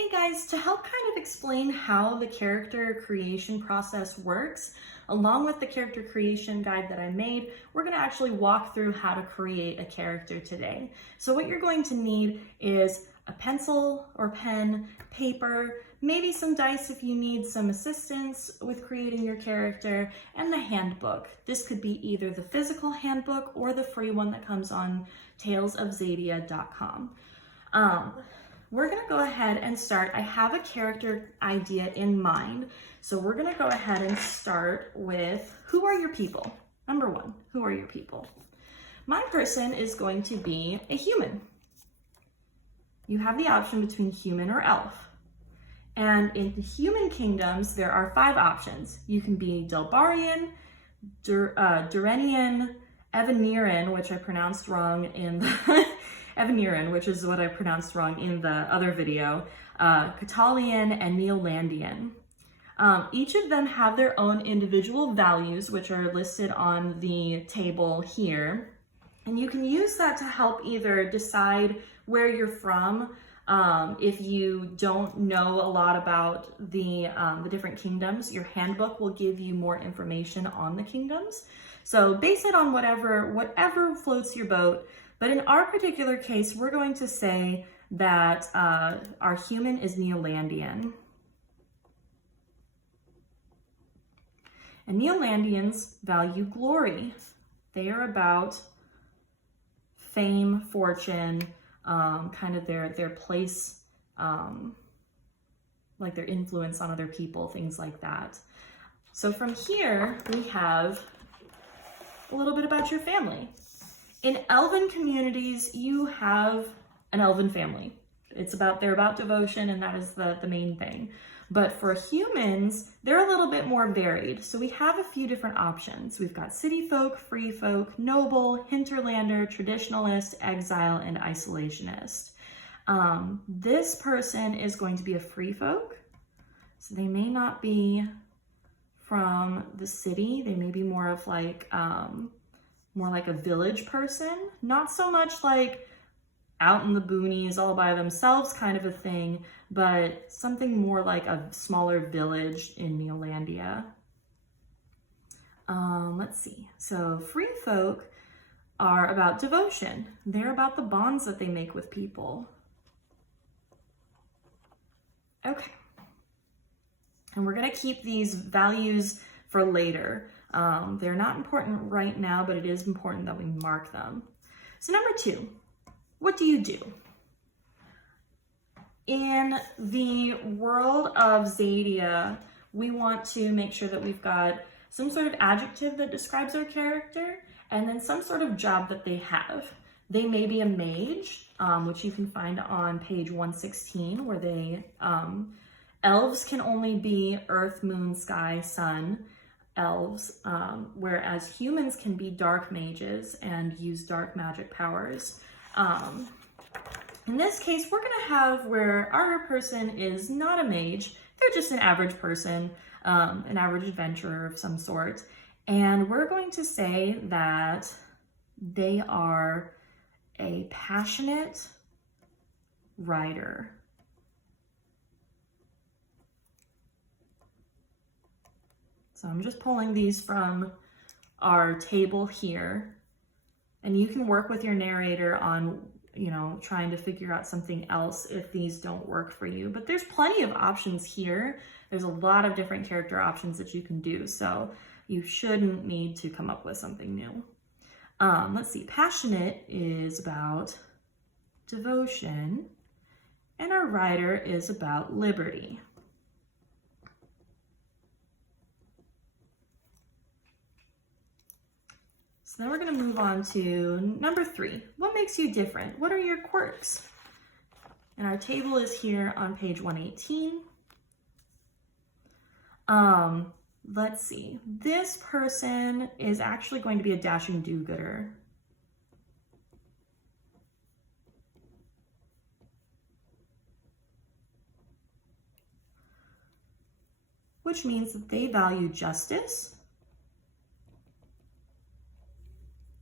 Hey guys, to help kind of explain how the character creation process works, along with the character creation guide that I made, we're going to actually walk through how to create a character today. So what you're going to need is a pencil or pen, paper, maybe some dice if you need some assistance with creating your character, and the handbook. This could be either the physical handbook or the free one that comes on talesofxadia.com. We're gonna go ahead and start. I have a character idea in mind. So we're gonna go ahead and start with, who are your people? Number one, who are your people? My person is going to be a human. You have the option between human or elf. And in the human kingdoms, there are 5 options. You can be Delbarian, Durenian, Evaniran, which I pronounced wrong in the Evaniran, which is what I pronounced wrong in the other video, Catalian, and Neolandian. Each of them have their own individual values, which are listed on the table here. And you can use that to help either decide where you're from. If you don't know a lot about the different kingdoms, your handbook will give you more information on the kingdoms. So base it on whatever floats your boat. But in our particular case, we're going to say that our human is Neolandian. And Neolandians value glory. They are about fame, fortune, kind of their place, like their influence on other people, things like that. So from here, we have a little bit about your family. In elven communities, you have an elven family. They're about devotion, and that is the main thing. But for humans, they're a little bit more varied. So we have a few different options. We've got city folk, free folk, noble, hinterlander, traditionalist, exile, and isolationist. This person is going to be a free folk. So they may not be from the city. They may be more of like a village person, not so much like out in the boonies all by themselves kind of a thing, but something more like a smaller village in Neolandia. Let's see. So free folk are about devotion. They're about the bonds that they make with people. Okay. And we're going to keep these values for later. They're not important right now, but it is important that we mark them. So number 2, what do you do? In the world of Xadia, we want to make sure that we've got some sort of adjective that describes our character, and then some sort of job that they have. They may be a mage, which you can find on page 116, where elves can only be earth, moon, sky, sun elves, whereas humans can be dark mages and use dark magic powers. In this case, we're going to have where our person is not a mage. They're just an average person, an average adventurer of some sort. And we're going to say that they are a passionate rider. So I'm just pulling these from our table here, and you can work with your narrator on, trying to figure out something else if these don't work for you. But there's plenty of options here. There's a lot of different character options that you can do, so you shouldn't need to come up with something new. Let's see, passionate is about devotion, and our rider is about liberty. So then we're going to move on to number 3. What makes you different? What are your quirks? And our table is here on page 118. Let's see. This person is actually going to be a dashing do-gooder. Which means that they value justice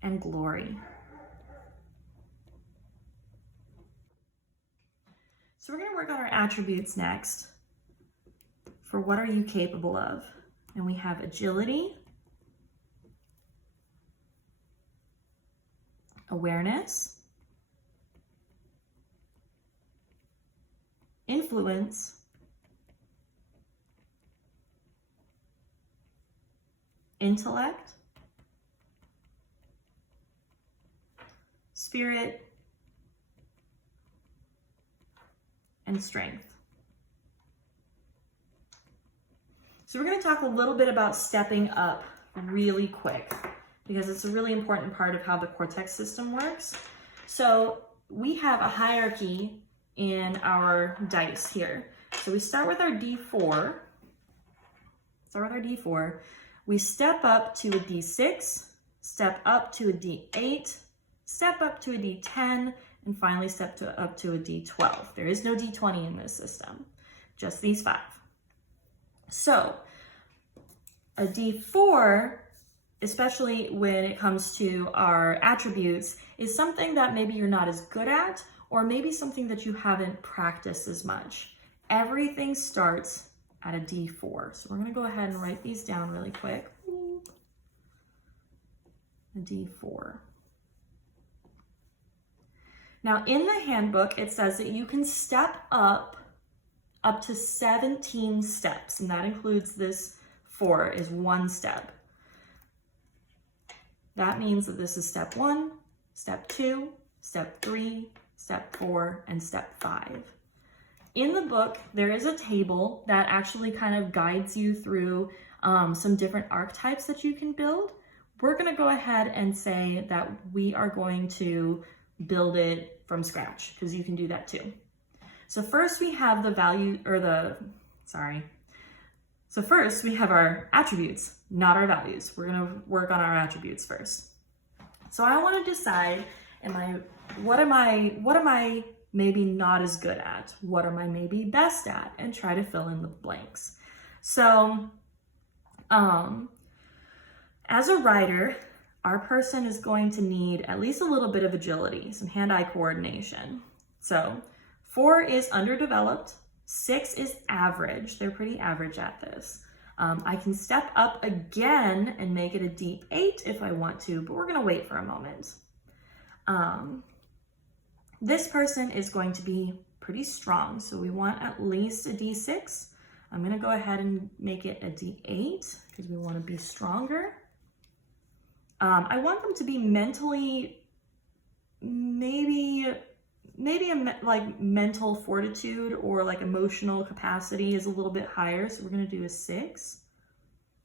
and glory. So we're going to work on our attributes next. For what are you capable of? And we have agility, awareness, influence, intellect, spirit, and strength. So we're going to talk a little bit about stepping up really quick because it's a really important part of how the cortex system works. So we have a hierarchy in our dice here. So we start with our D4. We step up to a D6, step up to a D8, step up to a D10, and finally step up to a D12. There is no D20 in this system, just these 5. So a D4, especially when it comes to our attributes, is something that maybe you're not as good at, or maybe something that you haven't practiced as much. Everything starts at a D4. So we're gonna go ahead and write these down really quick. A D4. Now in the handbook, it says that you can step up to 17 steps, and that includes this 4 is 1 step. That means that this is step 1, step 2, step 3, step 4, and step 5. In the book, there is a table that actually kind of guides you through some different archetypes that you can build. We're going to go ahead and say that we are going to build it from scratch because you can do that too. So first we have So first we have our attributes, not our values. We're going to work on our attributes first. So I want to decide, what am I maybe not as good at? What am I maybe best at? And try to fill in the blanks. So as a writer, our person is going to need at least a little bit of agility, some hand-eye coordination. So 4 is underdeveloped, 6 is average. They're pretty average at this. I can step up again and make it a D8 if I want to, but we're gonna wait for a moment. This person is going to be pretty strong, so we want at least a D6. I'm gonna go ahead and make it a D8 because we wanna be stronger. I want them to be mentally, maybe like mental fortitude or like emotional capacity is a little bit higher. So we're going to do a 6.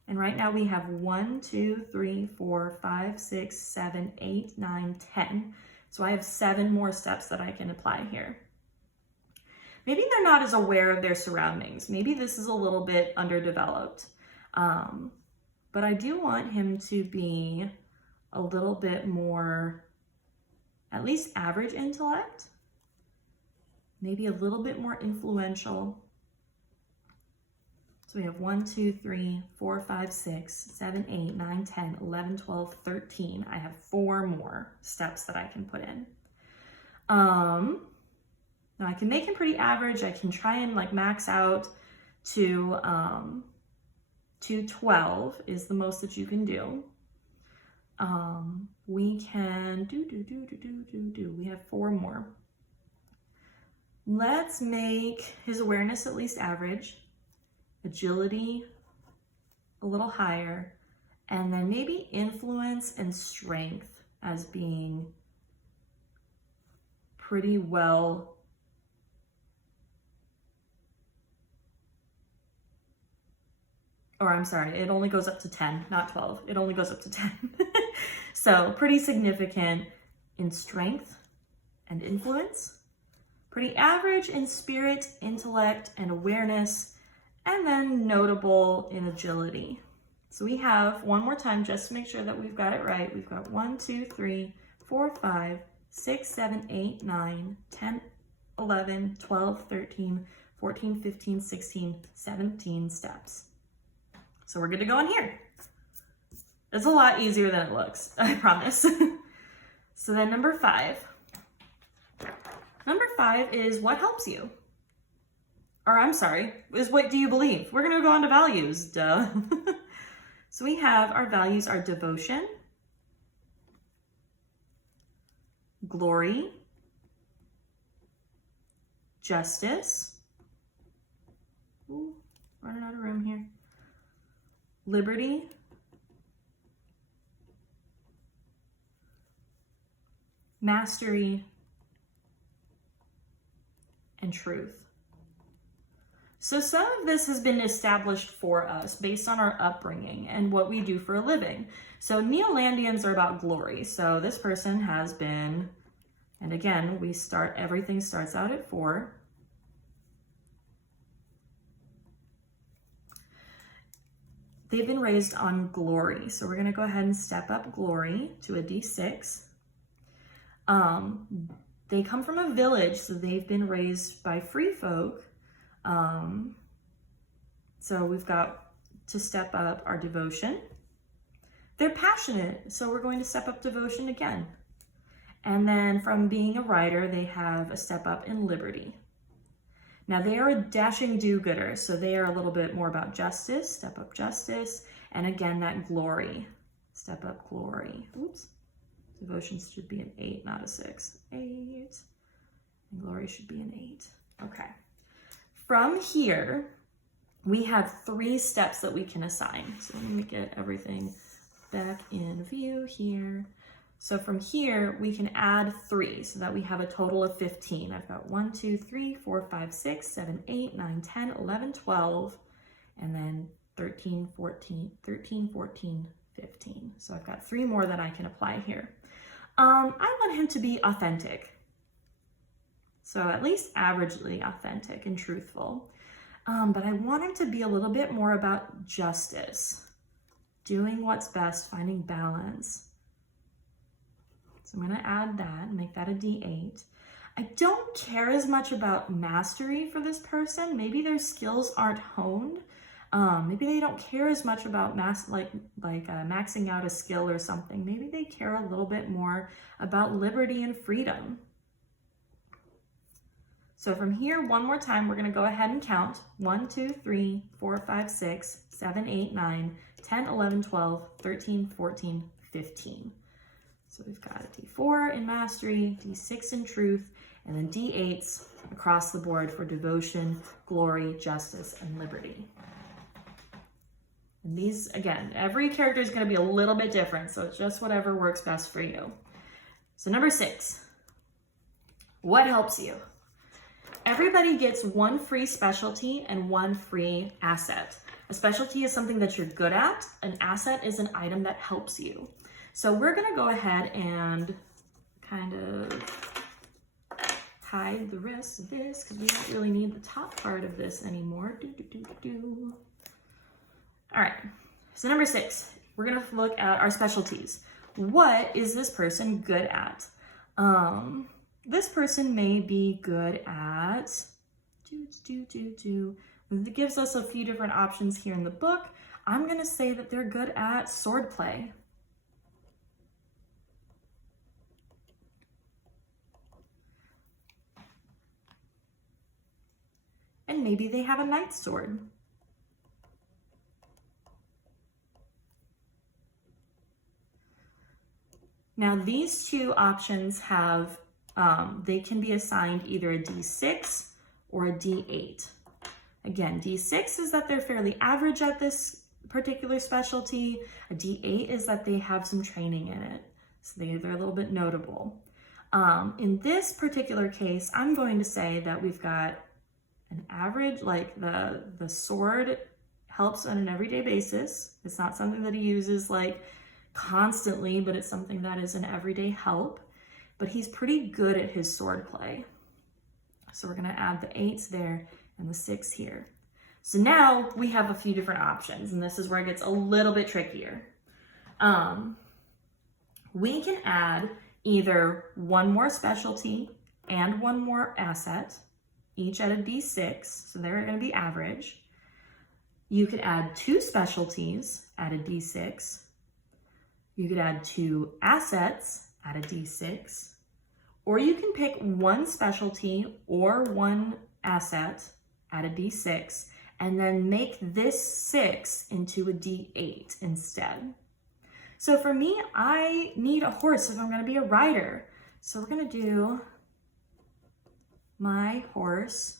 And right now we have 1, 2, 3, 4, 5, 6, 7, 8, 9, 10. So I have 7 more steps that I can apply here. Maybe they're not as aware of their surroundings. Maybe this is a little bit underdeveloped. But I do want him to be a little bit more, at least average intellect, maybe a little bit more influential. So we have 1, 2, 3, 4, 5, 6, 7, 8, 9, 10, 11, 12, 13. I have 4 more steps that I can put in. Now I can make him pretty average. I can try and like max out to 12 is the most that you can do. We can we have 4 more. Let's make his awareness at least average, agility a little higher, and then maybe influence and strength as being pretty well. Or I'm sorry, it only goes up to 10, not 12. It only goes up to 10. So pretty significant in strength and influence, pretty average in spirit, intellect, and awareness, and then notable in agility. So we have, one more time, just to make sure that we've got it right, we've got 1, 2, 3, 4, 5, 6, 7, 8, 9, 10, 11, 12, 13, 14, 15, 16, 17 steps. So we're good to go in here. It's a lot easier than it looks, I promise. So then number 5. Number 5 is what helps you. or I'm sorry, is what do you believe? We're gonna go on to values, duh. So we have our values are devotion, glory, justice, ooh, running out of room here, liberty, mastery, and truth. So some of this has been established for us based on our upbringing and what we do for a living. So Neolandians are about glory. So this person has been, and again, everything starts out at 4. They've been raised on glory. So we're gonna go ahead and step up glory to a D6. They come from a village, so they've been raised by free folk. So we've got to step up our devotion. They're passionate, so we're going to step up devotion again. And then from being a writer, they have a step up in liberty. Now they are a dashing do-gooder, so they are a little bit more about justice, step up justice, and again, that glory, step up glory. Oops, devotion should be an 8, not a 6. 8, and glory should be an 8. Okay. From here, we have 3 steps that we can assign. So let me get everything back in view here. So from here, we can add 3 so that we have a total of 15. I've got 1, 2, 3, 4, 5, 6, 7, 8, 9, 10, 11, 12, and then 13, 14, 15. So I've got 3 more that I can apply here. I want him to be authentic. So at least averagely authentic and truthful. But I want him to be a little bit more about justice, doing what's best, finding balance. So I'm gonna add that and make that a D8. I don't care as much about mastery for this person. Maybe their skills aren't honed. Maybe they don't care as much about maxing out a skill or something. Maybe they care a little bit more about liberty and freedom. So from here, one more time, we're gonna go ahead and count. 1, 2, 3, 4, 5, 6, 7, 8, 9, 10, 11, 12, 13, 14, 15. So we've got a D4 in mastery, D6 in truth, and then D8s across the board for devotion, glory, justice, and liberty. And these, again, every character is gonna be a little bit different, so it's just whatever works best for you. So number 6, what helps you? Everybody gets 1 free specialty and 1 free asset. A specialty is something that you're good at. An asset is an item that helps you. So we're gonna go ahead and kind of hide the rest of this because we don't really need the top part of this anymore. All right, so number 6, we're gonna look at our specialties. What is this person good at? This person may be good at, it gives us a few different options here in the book. I'm gonna say that they're good at swordplay. And maybe they have a knight's sword. Now these 2 options have they can be assigned either a D6 or a D8. Again, D6 is that they're fairly average at this particular specialty. A D8 is that they have some training in it, so they're a little bit notable. In this particular case, I'm going to say that we've got an average, like the sword helps on an everyday basis. It's not something that he uses like constantly, but it's something that is an everyday help. But he's pretty good at his sword play. So we're gonna add the 8s there and the 6 here. So now we have a few different options, and this is where it gets a little bit trickier. We can add either 1 more specialty and 1 more asset, each at a D6, so they're gonna be average. You could add 2 specialties at a D6. You could add 2 assets at a D6, or you can pick 1 specialty or 1 asset add a d6, and then make this 6 into a d8 instead. So for me, I need a horse if I'm gonna be a rider. So we're gonna do my horse.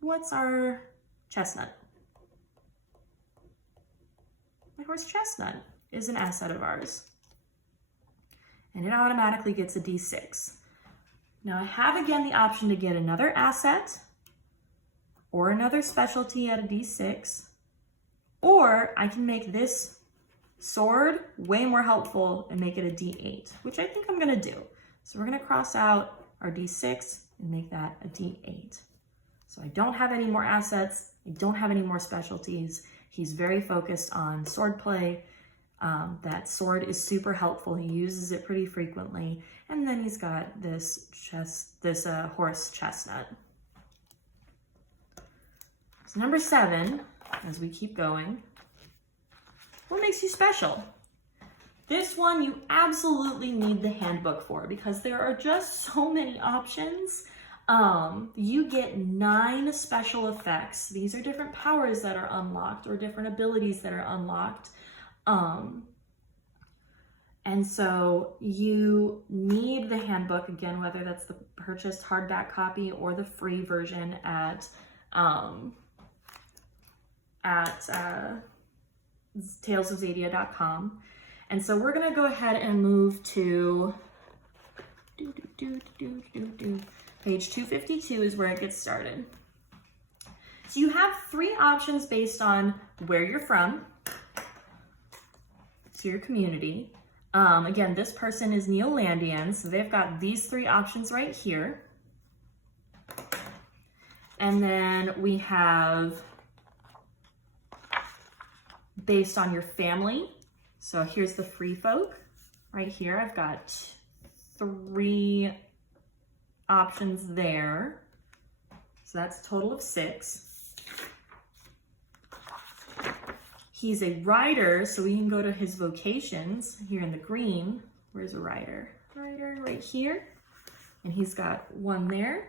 What's our Chestnut? My horse Chestnut is an asset of ours. And it automatically gets a d6. Now I have again the option to get another asset or another specialty at a d6, or I can make this sword way more helpful and make it a d8, which I think I'm gonna do. So we're gonna cross out our d6 and make that a d8. So I don't have any more assets, I don't have any more specialties. He's very focused on sword play. That sword is super helpful. He uses it pretty frequently. And then he's got this horse Chestnut. So number 7, as we keep going, what makes you special? This one you absolutely need the handbook for because there are just so many options. You get 9 special effects. These are different powers that are unlocked or different abilities that are unlocked. And so you need the handbook, again, whether that's the purchased hardback copy or the free version at talesofxadia.com. And so we're gonna go ahead and move to page 252 is where it gets started. So you have 3 options based on where you're from, so your community. Again, this person is Neolandian, so they've got these 3 options right here. And then we have based on your family. So here's the free folk right here. I've got 3 options there. So that's a total of 6. He's a rider, so we can go to his vocations here in the green. Where's a rider? Rider right here. And he's got 1 there.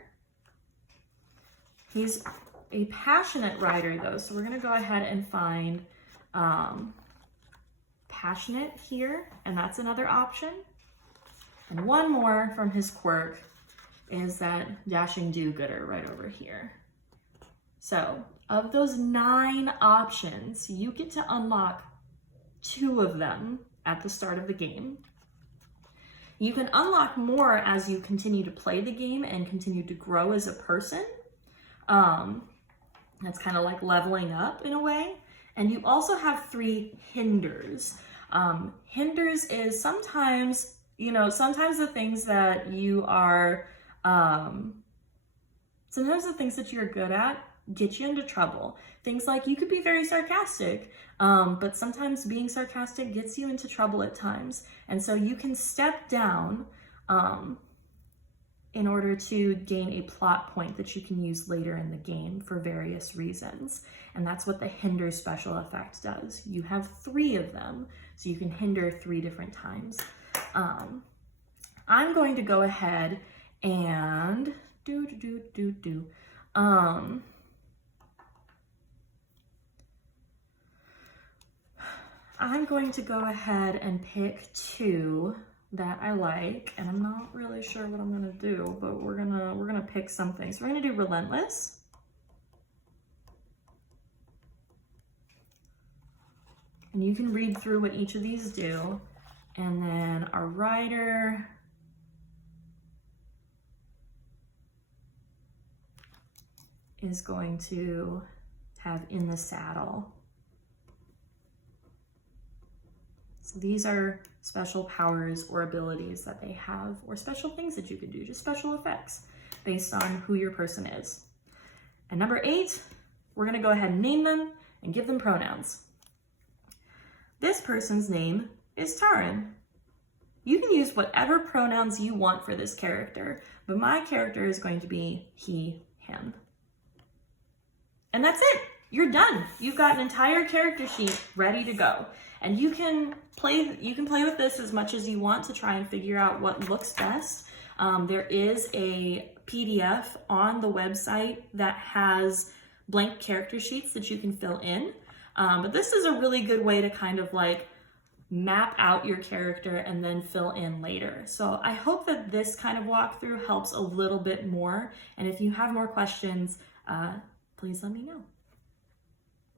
He's a passionate rider though, so we're gonna go ahead and find passionate here, and that's another option. And 1 more from his quirk is that dashing do-gooder right over here. So of those 9 options, you get to unlock 2 of them at the start of the game. You can unlock more as you continue to play the game and continue to grow as a person. That's kind of like leveling up in a way. And you also have 3 hinders. Hinders is sometimes, sometimes the things that you are, sometimes the things that you're good at get you into trouble. Things like you could be very sarcastic, but sometimes being sarcastic gets you into trouble at times. And so you can step down in order to gain a plot point that you can use later in the game for various reasons. And that's what the hinder special effect does. You have 3 of them, so you can hinder 3 different times. I'm going to go ahead and I'm going to go ahead and pick 2 that I like, and I'm not really sure what I'm gonna do, but we're gonna pick something. So we're gonna do Relentless. And you can read through what each of these do. And then our rider is going to have In the Saddle. So these are special powers or abilities that they have, or special things that you could do, just special effects based on who your person is. And number 8, we're gonna go ahead and name them and give them pronouns. This person's name is Taran. You can use whatever pronouns you want for this character, but my character is going to be he, him. And that's it. You're done. You've got an entire character sheet ready to go. And you can play with this as much as you want to try and figure out what looks best. There is a PDF on the website that has blank character sheets that you can fill in. But this is a really good way to kind of like map out your character and then fill in later. So I hope that this kind of walkthrough helps a little bit more. And if you have more questions, please let me know.